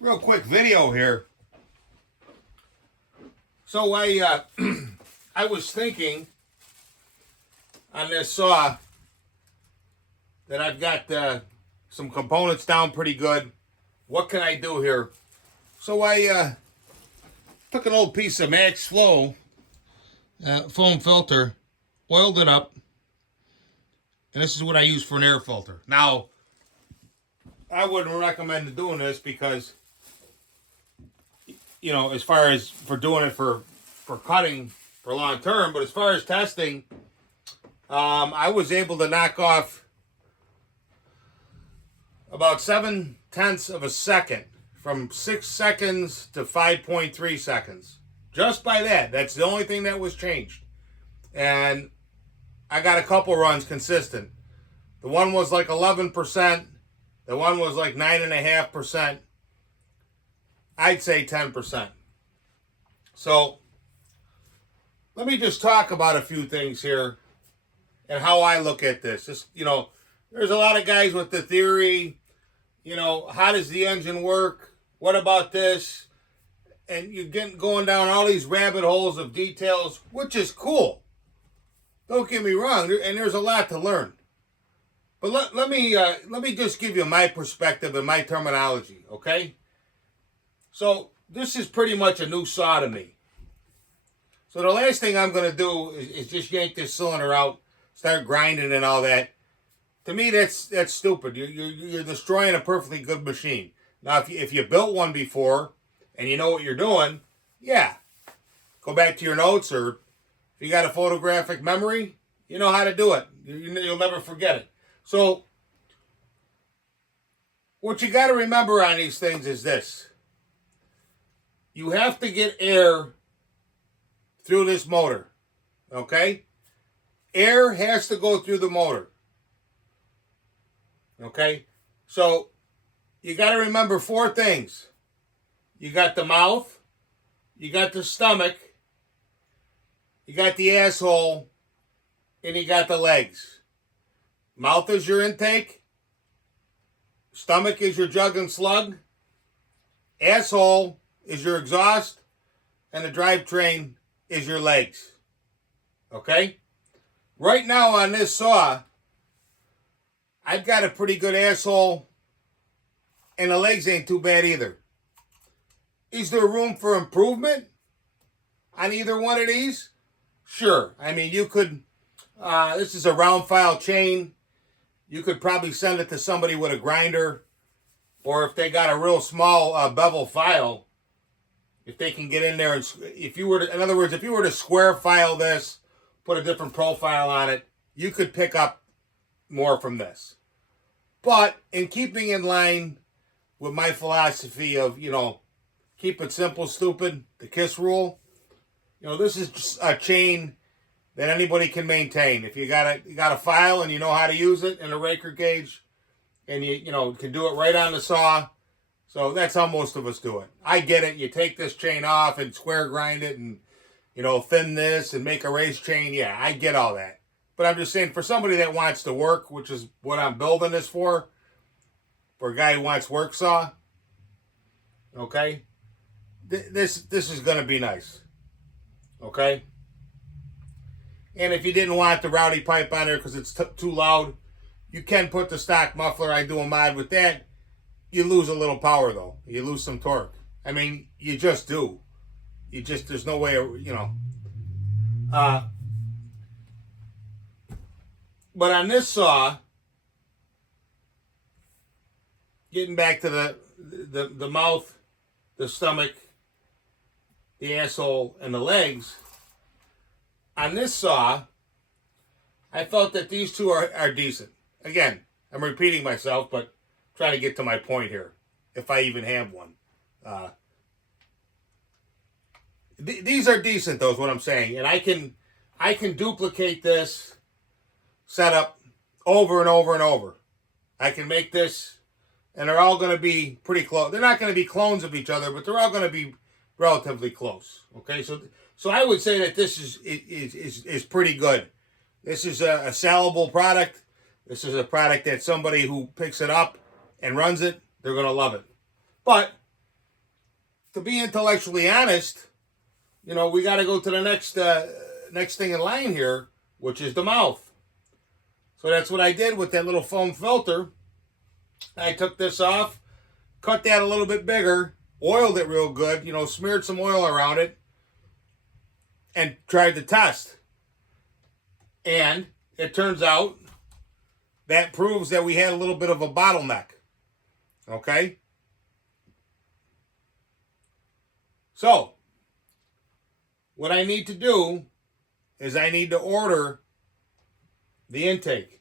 Real quick video here. So I I was thinking on this saw that I've got some components down pretty good. What can I do here? So I took an old piece of Max Flow foam filter, oiled it up, and this is what I use for an air filter. Now, I wouldn't recommend doing this because, you know, as far as for doing it for cutting for long term, but as far as testing, I was able to knock off about 7/10 of a second, from 6 seconds to 5.3 seconds. Just by that. That's the only thing that was changed. And I got a couple runs consistent. The one was like 11%. The one was like 9.5%. I'd say 10%. So let me just talk about a few things here and how I look at this. Just, you know, there's a lot of guys with the theory, you know, how does the engine work? What about this? And you're going down all these rabbit holes of details, which is cool. Don't get me wrong, and there's a lot to learn. But let me just give you my perspective and my terminology, okay? So this is pretty much a new saw to me. So the last thing I'm going to do is just yank this cylinder out, start grinding and all that. To me, that's stupid. You're destroying a perfectly good machine. Now, if you built one before and you know what you're doing, yeah, go back to your notes, or if you got a photographic memory, you know how to do it. You'll never forget it. So what you got to remember on these things is this. You have to get air through this motor, okay? Air has to go through the motor, okay? So you got to remember 4 things. You got the mouth, you got the stomach, you got the asshole, and you got the legs. Mouth is your intake, stomach is your jug and slug, asshole is your exhaust, and the drivetrain is your legs. Okay? Right now on this saw, I've got a pretty good asshole, and the legs ain't too bad either. Is there room for improvement on either one of these? Sure. I mean, you could, this is a round file chain. You could probably send it to somebody with a grinder, or if they got a real small bevel file, if they can get in there and, if you were to, in other words, if you were to square file this, put a different profile on it, you could pick up more from this. But in keeping in line with my philosophy of, you know, keep it simple, stupid, the KISS rule, you know, this is just a chain that anybody can maintain. If you got a file and you know how to use it in a raker gauge, and you know can do it right on the saw. So that's how most of us do it. I get it. You take this chain off and square grind it, and you know thin this and make a race chain. Yeah, I get all that. But I'm just saying, for somebody that wants to work, which is what I'm building this for a guy who wants work saw, okay, this is going to be nice. Okay. And if you didn't want the rowdy pipe on there because it's too loud, you can put the stock muffler. I do a mod with that. You lose a little power, though. You lose some torque. I mean, you just do. There's no way, you know. But on this saw, getting back to the mouth, the stomach, the asshole, and the legs, on this saw, I felt that these two are decent. Again, I'm repeating myself, but trying to get to my point here, if I even have one. These are decent, though, is what I'm saying. And I can duplicate this setup over and over and over. I can make this, and they're all going to be pretty close. They're not going to be clones of each other, but they're all going to be relatively close. Okay, so I would say that this is pretty good. This is a sellable product. This is a product that somebody who picks it up and runs it, they're going to love it. But to be intellectually honest, we got to go to the next thing in line here, which is the mouth. So that's what I did with that little foam filter. I took this off, cut that a little bit bigger, oiled it real good, smeared some oil around it, and tried to test. And it turns out that proves that we had a little bit of a bottleneck. Okay? So, what I need to do is I need to order the intake.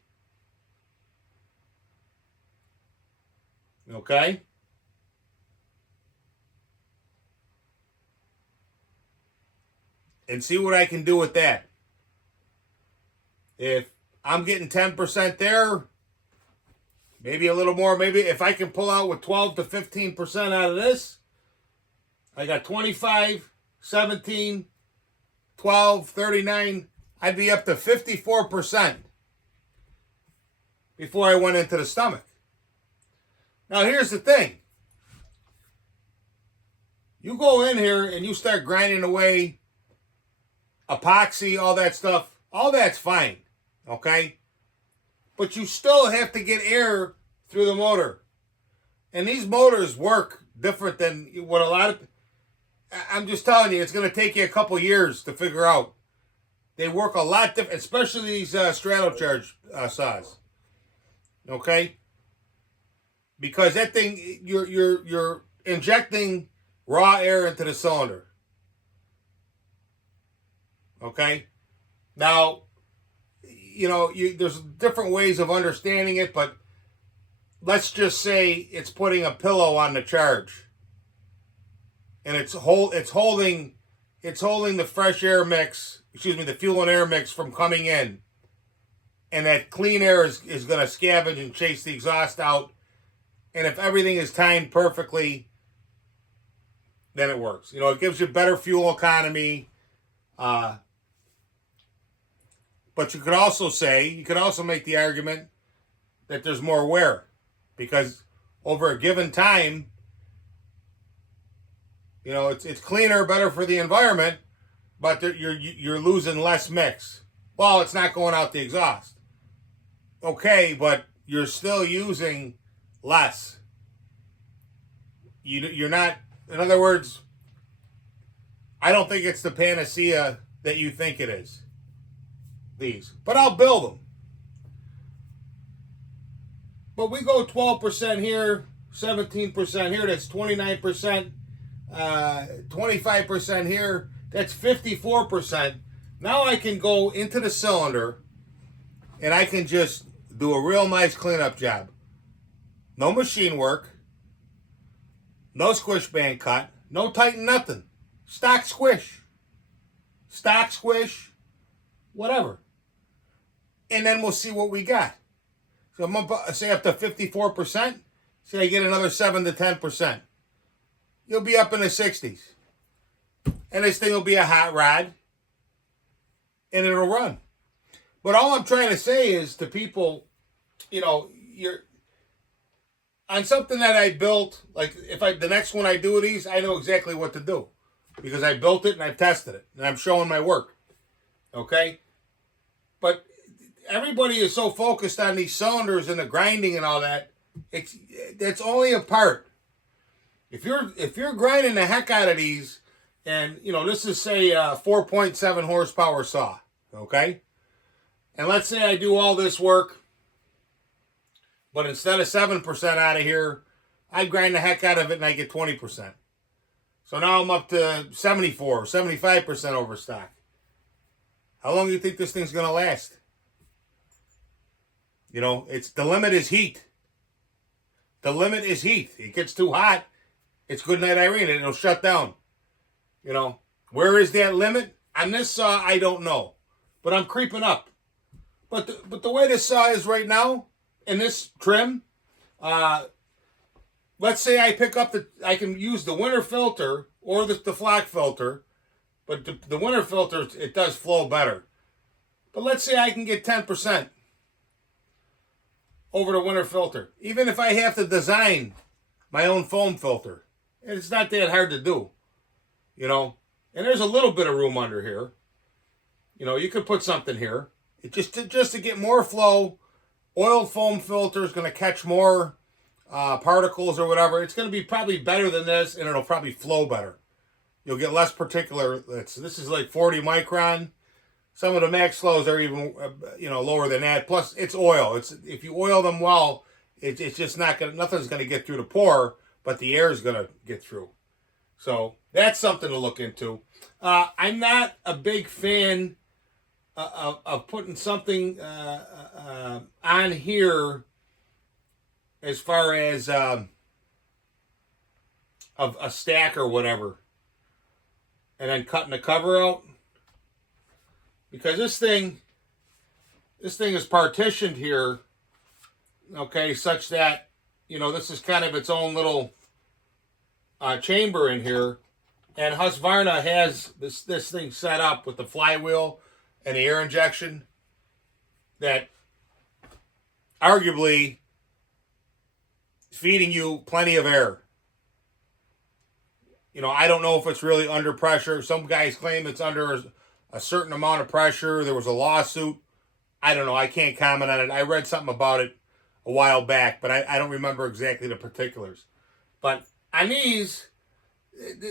Okay? And see what I can do with that. If I'm getting 10% there, maybe a little more, maybe if I can pull out with 12 to 15% out of this, I got 25, 17, 12, 39, I'd be up to 54% before I went into the stomach. Now here's the thing. You go in here and you start grinding away epoxy, all that stuff, all that's fine, okay? But you still have to get air through the motor. And these motors work different than what a lot of... I'm just telling you, it's going to take you a couple years to figure out. They work a lot different, especially these Stratocharge saws. Okay? Because that thing, you're injecting raw air into the cylinder. Okay? Now, there's different ways of understanding it, but let's just say it's putting a pillow on the charge. And it's holding the fresh air mix, the fuel and air mix from coming in. And that clean air is going to scavenge and chase the exhaust out. And if everything is timed perfectly, then it works. It gives you better fuel economy. But you could also make the argument that there's more wear. Because over a given time, it's cleaner, better for the environment, but you're losing less mix. Well, it's not going out the exhaust. Okay, but you're still using less. You're not, in other words, I don't think it's the panacea that you think it is. These. But I'll build them. But we go 12% here, 17% here, that's 29%. 25% here, that's 54%. Now I can go into the cylinder and I can just do a real nice cleanup job. No machine work, no squish band cut, no tighten nothing. Stock squish, whatever. And then we'll see what we got. So I'm going to say up to 54%. Say I get another 7 to 10%. You'll be up in the 60s. And this thing will be a hot rod. And it'll run. But all I'm trying to say is to people, you're on something that I built, like the next one I do of these, I know exactly what to do. Because I built it and I've tested it. And I'm showing my work. Okay? But everybody is so focused on these cylinders and the grinding and all that. That's only a part. If you're grinding the heck out of these, and this is say a 4.7 horsepower saw, okay? And let's say I do all this work, but instead of 7% out of here, I grind the heck out of it and I get 20%. So now I'm up to 74, 75% overstock. How long do you think this thing's gonna last? It's the limit is heat. The limit is heat. It gets too hot. It's good night, Irene, and it'll shut down. Where is that limit? On this saw, I don't know. But I'm creeping up. But the way this saw is right now, in this trim, let's say I pick up I can use the winter filter or the flock filter, but the winter filter, it does flow better. But let's say I can get 10% over the winter filter. Even if I have to design my own foam filter. And it's not that hard to do, you know. And there's a little bit of room under here. You know, you could put something here. It just to get more flow. Oiled foam filter is going to catch more particles or whatever. It's going to be probably better than this, and it'll probably flow better. You'll get less particular. This is like 40 micron. Some of the max flows are even lower than that. Plus, it's oil. If you oil them well, it's just not gonna. Nothing's going to get through the pore, but the air is going to get through. So that's something to look into. I'm not a big fan of putting something on here as far as of a stack or whatever, and then cutting the cover out, because this thing is partitioned here, okay, such that this is kind of its own little chamber in here, and Husqvarna has this thing set up with the flywheel and the air injection that arguably feeding you plenty of air. I don't know if it's really under pressure. Some guys claim it's under a certain amount of pressure. There was a lawsuit. I don't know. I can't comment on it. I read something about it a while back, but I don't remember exactly the particulars. But on these,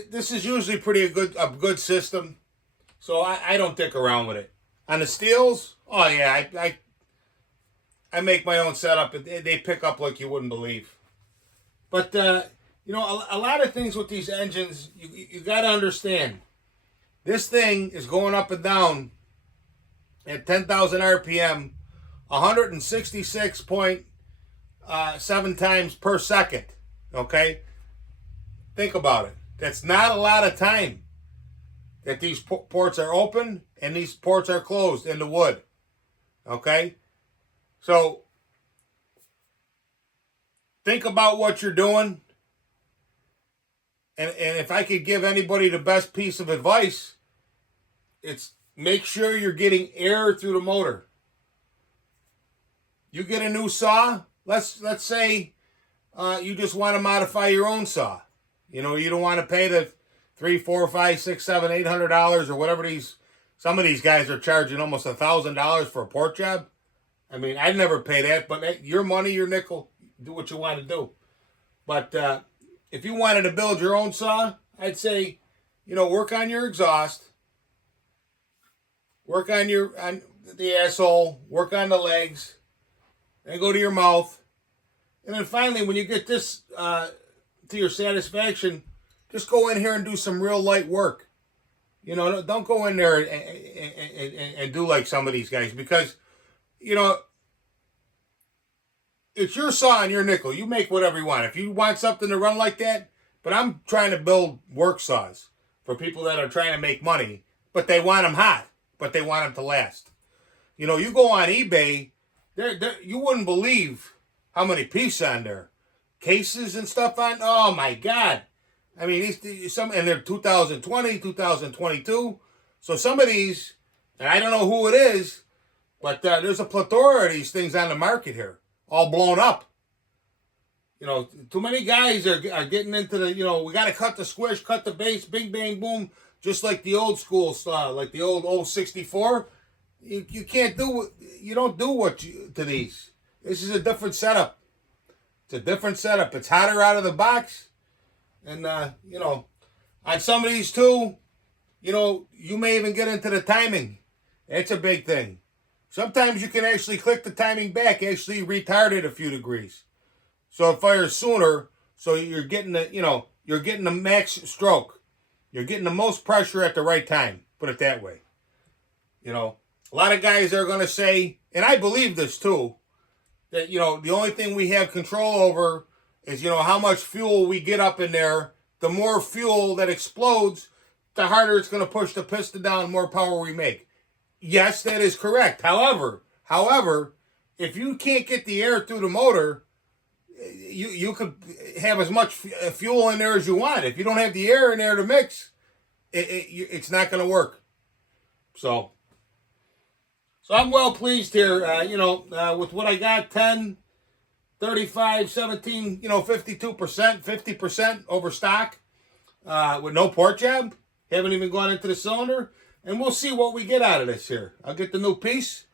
this is usually a good system, so I don't dick around with it. On the steels, oh yeah, I make my own setup, and they pick up like you wouldn't believe. But a lot of things with these engines, you got to understand. This thing is going up and down at 10,000 RPM, 166.7 times per second. Okay, think about it. That's not a lot of time that these ports are open and these ports are closed in the wood. Okay? So, think about what you're doing. And if I could give anybody the best piece of advice, it's make sure you're getting air through the motor. You get a new saw, let's say you just want to modify your own saw. You don't want to pay the $300, $400, $500, $600, $700, $800 or whatever some of these guys are charging almost $1,000 for a port job. I mean, I'd never pay that, but your money, your nickel, do what you want to do. But if you wanted to build your own saw, I'd say, work on your exhaust, work on the asshole, work on the legs, then go to your mouth. And then finally, when you get this to your satisfaction, just go in here and do some real light work. Don't go in there and do like some of these guys, because, it's your saw and your nickel. You make whatever you want. If you want something to run like that, but I'm trying to build work saws for people that are trying to make money, but they want them hot, but they want them to last. You go on eBay, you wouldn't believe how many pieces on there. Cases and stuff on. Oh my God! I mean, and they're 2020, 2022. So some of these, and I don't know who it is, but there's a plethora of these things on the market here, all blown up. Too many guys are getting into the. We got to cut the squish, cut the base, bing bang boom, just like the old school style, like the old 64. You can't do. You don't do to these. This is a different setup. It's a different setup. It's hotter out of the box. And, on some of these too, you may even get into the timing. It's a big thing. Sometimes you can actually click the timing back, actually retard it a few degrees. So it fires sooner, so you're getting you're getting the max stroke. You're getting the most pressure at the right time, put it that way. A lot of guys are going to say, and I believe this too, that, the only thing we have control over is, how much fuel we get up in there. The more fuel that explodes, the harder it's going to push the piston down, the more power we make. Yes, that is correct. However, if you can't get the air through the motor, you could have as much fuel in there as you want. If you don't have the air in there to mix, it's not going to work. So I'm well pleased here, with what I got, 10, 35, 17, 52%, 50% over stock. with no port job. Haven't even gone into the cylinder. And we'll see what we get out of this here. I'll get the new piece,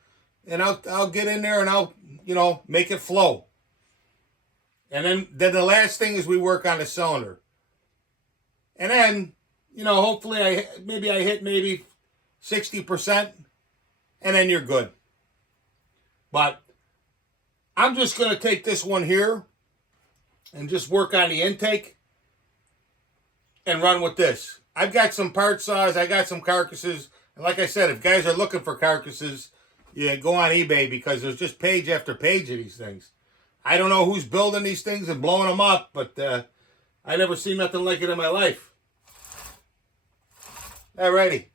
and I'll get in there and I'll, make it flow. And then the last thing is we work on the cylinder. And then, hopefully I hit 60%, and then you're good. But I'm just going to take this one here and just work on the intake and run with this. I've got some part saws. I got some carcasses. And like I said, if guys are looking for carcasses, go on eBay, because there's just page after page of these things. I don't know who's building these things and blowing them up, but I never seen nothing like it in my life. Alrighty.